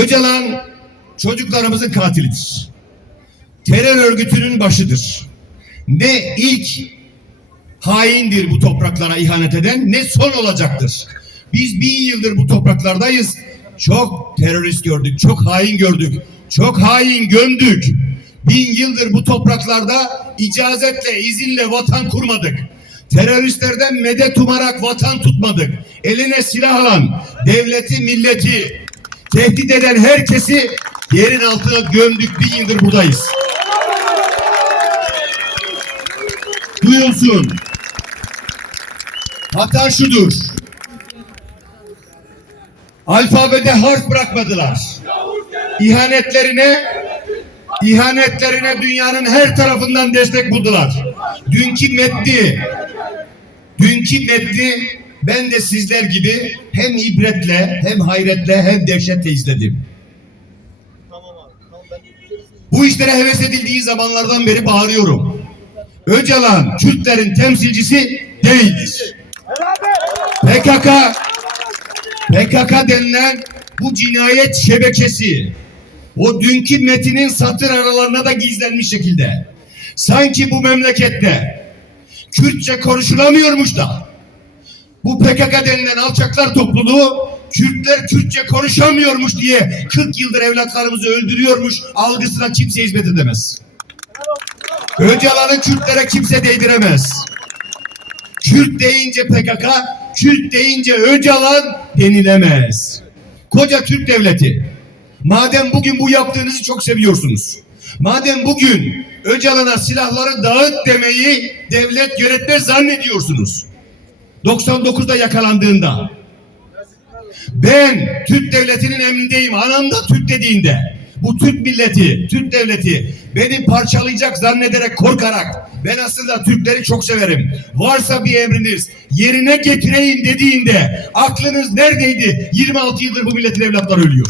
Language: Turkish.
Öcalan çocuklarımızın katilidir. Terör örgütünün başıdır. Ne ilk haindir bu topraklara ihanet eden ne son olacaktır. Biz bin yıldır bu topraklardayız. Çok terörist gördük, çok hain gördük, çok hain gömdük. Bin yıldır bu topraklarda icazetle, izinle vatan kurmadık. Teröristlerden medet umarak vatan tutmadık. Eline silah alan, devleti, milleti tehdit eden herkesi yerin altına gömdük. Bin yıldır buradayız. Duyulsun. Hata şudur. Alfabede harf bırakmadılar. İhanetlerine ihanetlerine dünyanın her tarafından destek buldular. Dünkü metni dünkü metni ben de sizler gibi hem ibretle hem hayretle hem dehşetle izledim. Bu işlere heves edildiği zamanlardan beri bağırıyorum. Öcalan Kürtlerin temsilcisi değildir. PKK PKK denilen bu cinayet şebekesi o dünkü metinin satır aralarına da gizlenmiş şekilde sanki bu memlekette Kürtçe konuşulamıyormuş da bu PKK denilen alçaklar topluluğu Kürtler Kürtçe konuşamıyormuş diye 40 yıldır evlatlarımızı öldürüyormuş algısına kimse hizmet edemez. Öcalan'ı Kürtlere kimse değdiremez. Kürt deyince PKK, Kürt deyince Öcalan denilemez. Koca Türk devleti. Madem bugün bu yaptığınızı çok seviyorsunuz. Madem bugün Öcalan'a silahları dağıt demeyi devlet yönetmez zannediyorsunuz. 99'da yakalandığında ben Türk devletinin emrindeyim. Anam da Türk dediğinde bu Türk milleti, Türk devleti beni parçalayacak zannederek korkarak ben aslında Türkleri çok severim. Varsa bir emriniz yerine getireyim dediğinde aklınız neredeydi? 26 yıldır bu milletin evlatları ölüyor.